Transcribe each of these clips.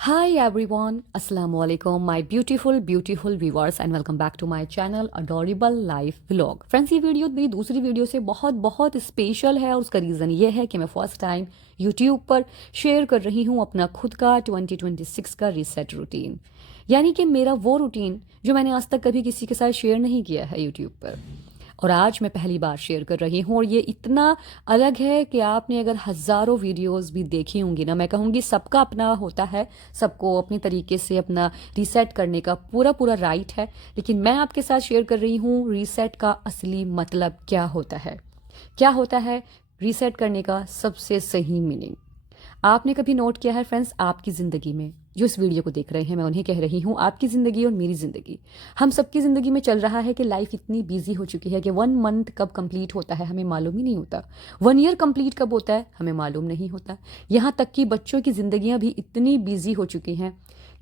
Hi everyone, Assalamu alaikum, my beautiful viewers and welcome back to my channel Adorable Life Vlog. Friends, ये video मेरी दूसरी video से बहुत special है और उसका रीज़न ये है कि मैं फर्स्ट टाइम यूट्यूब पर शेयर कर रही हूँ अपना खुद का 2026 का रीसेट रूटीन। यानी कि मेरा वो रूटीन जो मैंने आज तक कभी किसी के साथ शेयर नहीं किया है यूट्यूब पर, और आज मैं पहली बार शेयर कर रही हूँ। और ये इतना अलग है कि आपने अगर हज़ारों वीडियोस भी देखी होंगी ना, मैं कहूँगी सबका अपना होता है, सबको अपनी तरीके से अपना रीसेट करने का पूरा राइट है, लेकिन मैं आपके साथ शेयर कर रही हूँ रीसेट का असली मतलब क्या होता है, क्या होता है रीसेट करने का सबसे सही मीनिंग। आपने कभी नोट किया है फ्रेंड्स, आपकी ज़िंदगी में जो इस वीडियो को देख रहे हैं, मैं उन्हें कह रही हूँ, आपकी ज़िंदगी और मेरी ज़िंदगी, हम सबकी ज़िंदगी में चल रहा है कि लाइफ इतनी बिजी हो चुकी है कि 1 मंथ कब कंप्लीट होता है हमें मालूम ही नहीं होता, 1 ईयर कंप्लीट कब होता है हमें मालूम नहीं होता। यहाँ तक कि बच्चों की ज़िंदगियाँ भी इतनी बिजी हो चुकी हैं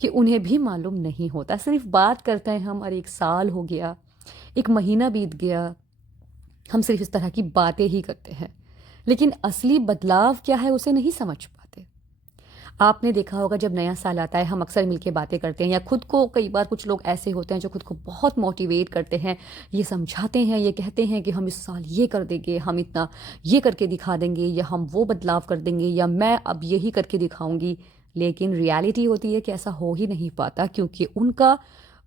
कि उन्हें भी मालूम नहीं होता। सिर्फ बात करते हैं हम, और 1 साल हो गया, 1 महीना बीत गया, हम सिर्फ इस तरह की बातें ही करते हैं, लेकिन असली बदलाव क्या है उसे नहीं समझ पाते। आपने देखा होगा जब नया साल आता है हम अक्सर मिलके बातें करते हैं, या खुद को, कई बार कुछ लोग ऐसे होते हैं जो खुद को बहुत मोटिवेट करते हैं, ये समझाते हैं, ये कहते हैं कि हम इस साल ये कर देंगे, हम इतना ये करके दिखा देंगे, या हम वो बदलाव कर देंगे, या मैं अब यही करके दिखाऊंगी। लेकिन रियलिटी होती है कि ऐसा हो ही नहीं पाता, क्योंकि उनका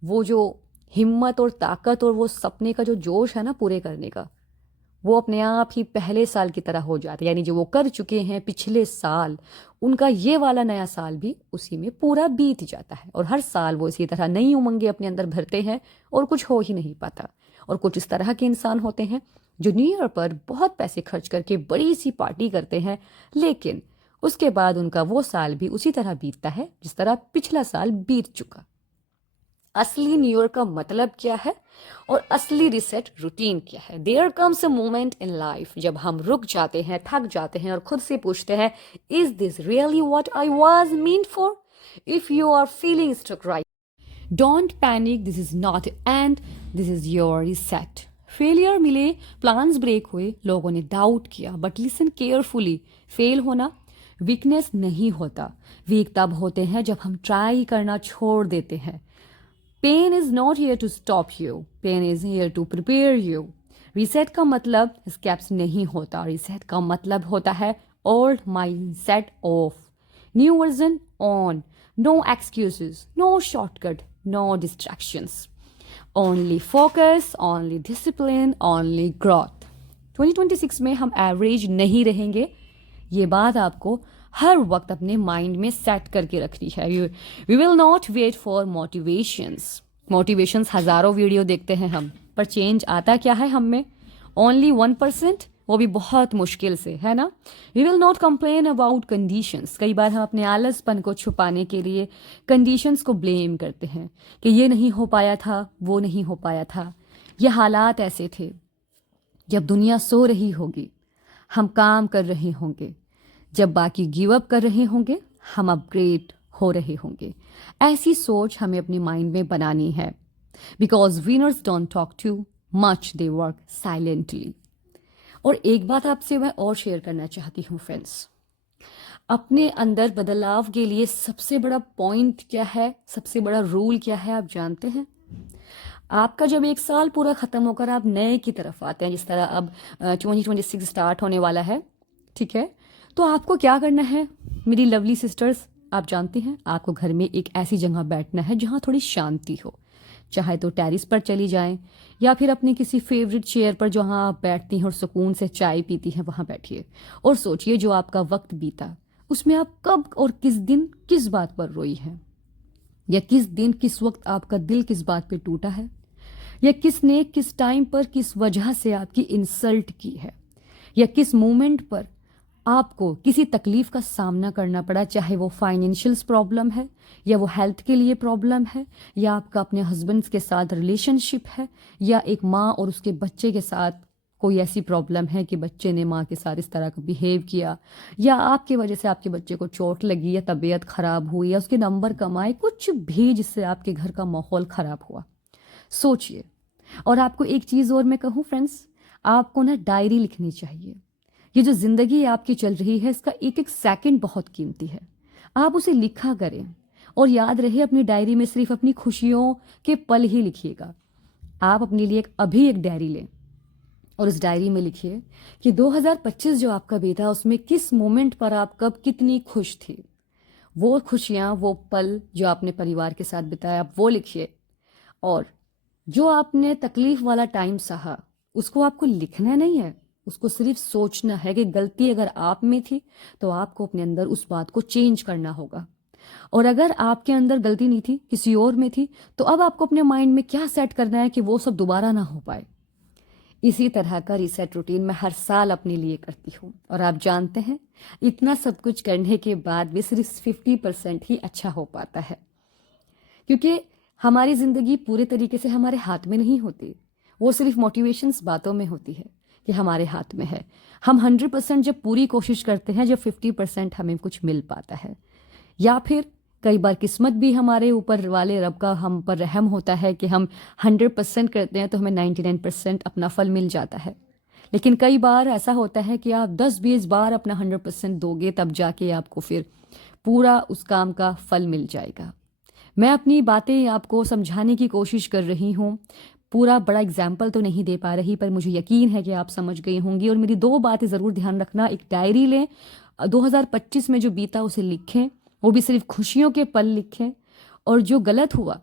वो जो हिम्मत और ताकत और वो सपने का जो जोश है ना पूरे करने का, वो अपने आप ही पहले साल की तरह हो जाता है। यानी जो वो कर चुके हैं पिछले साल, उनका ये वाला नया साल भी उसी में पूरा बीत जाता है, और हर साल वो इसी तरह नई उमंगें अपने अंदर भरते हैं और कुछ हो ही नहीं पाता। और कुछ इस तरह के इंसान होते हैं जो न्यू ईयर पर बहुत पैसे खर्च करके बड़ी सी पार्टी करते हैं, लेकिन उसके बाद उनका वो साल भी उसी तरह बीतता है जिस तरह पिछला साल बीत चुका। असली न्यू ईयर का मतलब क्या है और असली रिसेट रूटीन क्या है? There comes a moment in life जब हम रुक जाते हैं, थक जाते हैं और खुद से पूछते हैं, is this really what I was meant for? If you are feeling struck right, don't panic, this is not end, this is your reset. Failure मिले, प्लान्स ब्रेक हुए, लोगों ने डाउट किया, बट लिसन केयरफुली, फेल होना weakness नहीं होता। Week तब होते हैं जब हम ट्राई करना छोड़ देते हैं। Pain is not here to stop you, pain is here to prepare you. Reset का मतलब स्केप्स नहीं होता, रीसेट का मतलब होता है old mindset off, new version on, no excuses, no shortcut, no distractions, only focus, only discipline, only growth. 2026 में हम एवरेज नहीं रहेंगे, ये बात आपको हर वक्त अपने माइंड में सेट करके रखनी है। We will not wait for motivations हजारों वीडियो देखते हैं हम, पर चेंज आता क्या है हम में? ओनली 1%, वो भी बहुत मुश्किल से, है ना। We will not complain about conditions. कई बार हम अपने आलसपन को छुपाने के लिए कंडीशंस को ब्लेम करते हैं कि ये नहीं हो पाया था, वो नहीं हो पाया था, ये हालात ऐसे थे। जब दुनिया सो रही होगी हम काम कर रहे होंगे, जब बाकी गिव अप कर रहे होंगे हम अपग्रेड हो रहे होंगे। ऐसी सोच हमें अपने माइंड में बनानी है, because winners don't talk too much, they work silently. और एक बात आपसे मैं और शेयर करना चाहती हूँ फ्रेंड्स, अपने अंदर बदलाव के लिए सबसे बड़ा पॉइंट क्या है, सबसे बड़ा रूल क्या है, आप जानते हैं? आपका जब 1 साल पूरा खत्म होकर आप नए की तरफ आते हैं, जिस तरह अब 2026 स्टार्ट होने वाला है, ठीक है, तो आपको क्या करना है मेरी लवली सिस्टर्स? आप जानती हैं, आपको घर में एक ऐसी जगह बैठना है जहाँ थोड़ी शांति हो, चाहे तो टेरिस पर चली जाएं, या फिर अपनी किसी फेवरेट चेयर पर जहाँ आप बैठती हैं और सुकून से चाय पीती हैं वहाँ बैठिए, और सोचिए जो आपका वक्त बीता उसमें आप कब और किस दिन किस बात पर रोई हैं, या किस दिन किस वक्त आपका दिल किस बात पे टूटा है, या किसने किस टाइम पर किस वजह से आपकी इंसल्ट की है, या किस मोमेंट पर आपको किसी तकलीफ का सामना करना पड़ा, चाहे वो फाइनेंशियल प्रॉब्लम है, या वो हेल्थ के लिए प्रॉब्लम है, या आपका अपने हस्बैंड के साथ रिलेशनशिप है, या एक माँ और उसके बच्चे के साथ कोई ऐसी प्रॉब्लम है कि बच्चे ने माँ के साथ इस तरह का बिहेव किया, या आपकी वजह से आपके बच्चे को चोट लगी, या तबीयत खराब हुई, या उसके नंबर कम आए, कुछ भी जिससे आपके घर का माहौल खराब हुआ। सोचिए। और आपको एक चीज़ और मैं कहूँ फ्रेंड्स, आपको ना डायरी लिखनी चाहिए। ये जो ज़िंदगी आपकी चल रही है इसका एक एक सेकंड बहुत कीमती है, आप उसे लिखा करें। और याद रहे अपनी डायरी में सिर्फ अपनी खुशियों के पल ही लिखिएगा। आप अपने लिए अभी एक डायरी लें और इस डायरी में लिखिए कि 2025 जो आपका बीता उसमें किस मोमेंट पर आप कब कितनी खुश थी। वो खुशियाँ, वो पल जो आपने परिवार के साथ बिताया, आप वो लिखिए। और जो आपने तकलीफ वाला टाइम सहा उसको आपको लिखना नहीं है, उसको सिर्फ सोचना है कि गलती अगर आप में थी तो आपको अपने अंदर उस बात को चेंज करना होगा। और अगर आपके अंदर गलती नहीं थी, किसी और में थी, तो अब आपको अपने माइंड में क्या सेट करना है कि वो सब दोबारा ना हो पाए। इसी तरह का रीसेट रूटीन मैं हर साल अपने लिए करती हूँ। और आप जानते हैं, इतना सब कुछ करने के बाद भी सिर्फ 50% ही अच्छा हो पाता है, क्योंकि हमारी ज़िंदगी पूरे तरीके से हमारे हाथ में नहीं होती। वो सिर्फ मोटिवेशंस बातों में होती है कि हमारे हाथ में है। हम 100% जब पूरी कोशिश करते हैं, जब 50% हमें कुछ मिल पाता है। या फिर कई बार किस्मत भी हमारे ऊपर वाले रब का हम पर रहम होता है कि हम 100% करते हैं तो हमें 99% अपना फल मिल जाता है। लेकिन कई बार ऐसा होता है कि आप 10-20 बार अपना 100% दोगे, तब जाके आपको फिर पूरा उस काम का फल मिल जाएगा। मैं अपनी बातें आपको समझाने की कोशिश कर रही हूँ, पूरा बड़ा एग्जाम्पल तो नहीं दे पा रही, पर मुझे यकीन है कि आप समझ गई होंगी। और मेरी 2 बातें ज़रूर ध्यान रखना। एक डायरी लें, 2025 में जो बीता उसे लिखें, वो भी सिर्फ खुशियों के पल लिखें। और जो गलत हुआ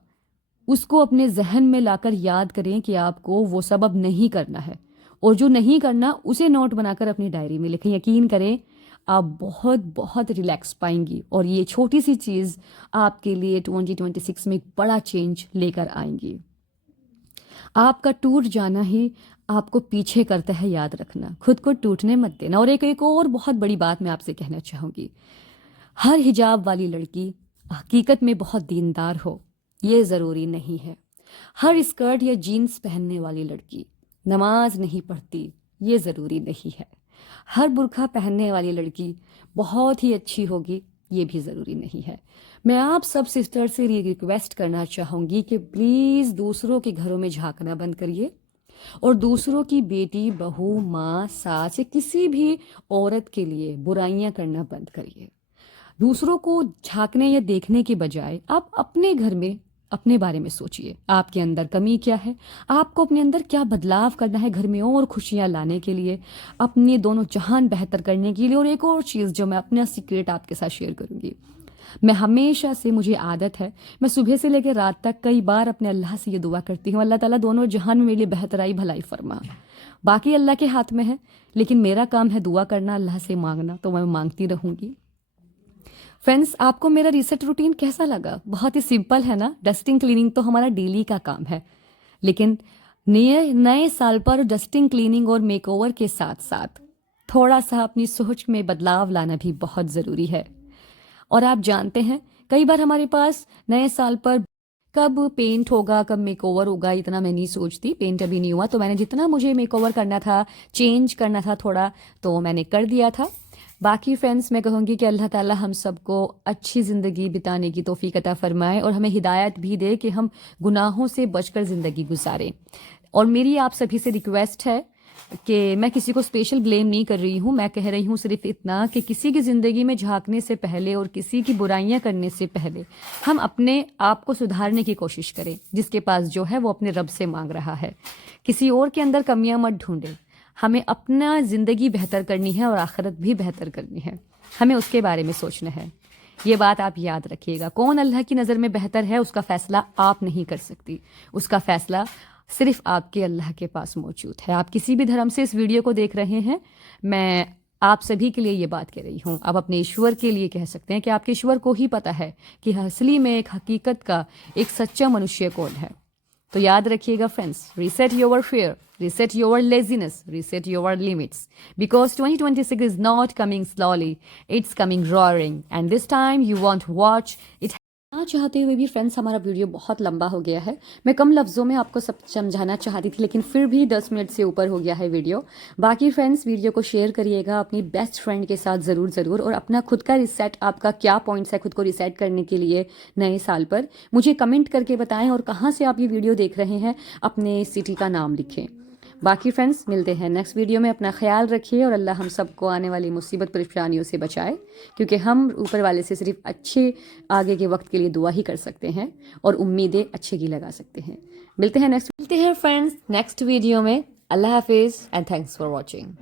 उसको अपने जहन में लाकर याद करें कि आपको वो सब अब नहीं करना है। और जो नहीं करना उसे नोट बनाकर अपनी डायरी में लिखें। यकीन करें, आप बहुत बहुत रिलैक्स पाएंगी और ये छोटी सी चीज़ आपके लिए 2026 में एक बड़ा चेंज लेकर आएंगी। आपका टूट जाना ही आपको पीछे करता है, याद रखना। खुद को टूटने मत देना। और एक और बहुत बड़ी बात मैं आपसे कहना चाहूँगी, हर हिजाब वाली लड़की हकीकत में बहुत दीनदार हो ये ज़रूरी नहीं है। हर स्कर्ट या जीन्स पहनने वाली लड़की नमाज नहीं पढ़ती ये ज़रूरी नहीं है। हर बुर्का पहनने वाली लड़की बहुत ही अच्छी होगी ये भी ज़रूरी नहीं है। मैं आप सब सिस्टर से रिक्वेस्ट करना चाहूँगी कि प्लीज़ दूसरों के घरों में झांकना बंद करिए और दूसरों की बेटी, बहू, माँ, सास या किसी भी औरत के लिए बुराइयां करना बंद करिए। दूसरों को झांकने या देखने के बजाय आप अपने घर में अपने बारे में सोचिए। आपके अंदर कमी क्या है, आपको अपने अंदर क्या बदलाव करना है घर में और खुशियां लाने के लिए, अपने दोनों जहान बेहतर करने के लिए। और एक और चीज़ जो मैं अपना सीक्रेट आपके साथ शेयर करूंगी, मैं हमेशा से, मुझे आदत है, मैं सुबह से लेकर रात तक कई बार अपने अल्लाह से ये दुआ करती हूँ, अल्लाह ताला दोनों जहान में मेरे लिए बेहतराई भलाई फरमा। बाकी अल्लाह के हाथ में है, लेकिन मेरा काम है दुआ करना, अल्लाह से मांगना, तो मैं मांगती रहूंगी। फ्रेंड्स, आपको मेरा रीसेट रूटीन कैसा लगा? बहुत ही सिंपल है ना। डस्टिंग क्लीनिंग तो हमारा डेली का काम है, लेकिन नए साल पर डस्टिंग क्लीनिंग और मेकओवर के साथ साथ थोड़ा सा अपनी सोच में बदलाव लाना भी बहुत ज़रूरी है। और आप जानते हैं, कई बार हमारे पास नए साल पर कब पेंट होगा, कब मेकओवर होगा, इतना मैं नहीं सोचती। पेंट अभी नहीं हुआ, तो मैंने जितना मुझे मेकओवर करना था, चेंज करना था थोड़ा, तो मैंने कर दिया था। बाकी फ्रेंड्स, मैं कहूँगी कि अल्लाह ताला हम सबको अच्छी ज़िंदगी बिताने की तौफीक अता फरमाए और हमें हिदायत भी दे कि हम गुनाहों से बचकर ज़िंदगी गुजारें। और मेरी आप सभी से रिक्वेस्ट है कि मैं किसी को स्पेशल ब्लेम नहीं कर रही हूँ, मैं कह रही हूँ सिर्फ इतना कि किसी की ज़िंदगी में झांकने से पहले और किसी की बुराइयाँ करने से पहले हम अपने आप को सुधारने की कोशिश करें। जिसके पास जो है वो अपने रब से मांग रहा है, किसी और के अंदर कमियां मत ढूंढें। हमें अपना ज़िंदगी बेहतर करनी है और आखिरत भी बेहतर करनी है, हमें उसके बारे में सोचना है। ये बात आप याद रखिएगा। कौन अल्लाह की नज़र में बेहतर है उसका फ़ैसला आप नहीं कर सकती, उसका फ़ैसला सिर्फ आपके अल्लाह के पास मौजूद है। आप किसी भी धर्म से इस वीडियो को देख रहे हैं, मैं आप सभी के लिए ये बात कह रही हूँ। आप अपने ईश्वर के लिए कह सकते हैं कि आपके ईश्वर को ही पता है कि असली में एक हकीकत का एक सच्चा मनुष्य कौन है। तो याद रखिएगा friends, reset your fear, reset your laziness, reset your limits, because 2026 is not coming slowly, it's coming roaring, and this time you won't watch it ना चाहते हुए भी। फ्रेंड्स, हमारा वीडियो बहुत लंबा हो गया है, मैं कम लफ्ज़ों में आपको सब समझाना चाहती थी, लेकिन फिर भी 10 मिनट से ऊपर हो गया है वीडियो। बाकी फ्रेंड्स, वीडियो को शेयर करिएगा अपनी बेस्ट फ्रेंड के साथ ज़रूर। और अपना खुद का रिसेट, आपका क्या पॉइंट्स है खुद को रिसेट करने के लिए नए साल पर, मुझे कमेंट करके बताएं। और कहाँ से आप ये वीडियो देख रहे हैं, अपने सिटी का नाम लिखें। बाकी फ्रेंड्स मिलते हैं नेक्स्ट वीडियो में। अपना ख्याल रखिए और अल्लाह हम सबको आने वाली मुसीबत परेशानियों से बचाए, क्योंकि हम ऊपर वाले से सिर्फ अच्छे आगे के वक्त के लिए दुआ ही कर सकते हैं और उम्मीदें अच्छे की लगा सकते हैं। मिलते हैं फ्रेंड्स नेक्स्ट वीडियो में। अल्लाह हाफिज़ एंड थैंक्स फॉर वॉचिंग।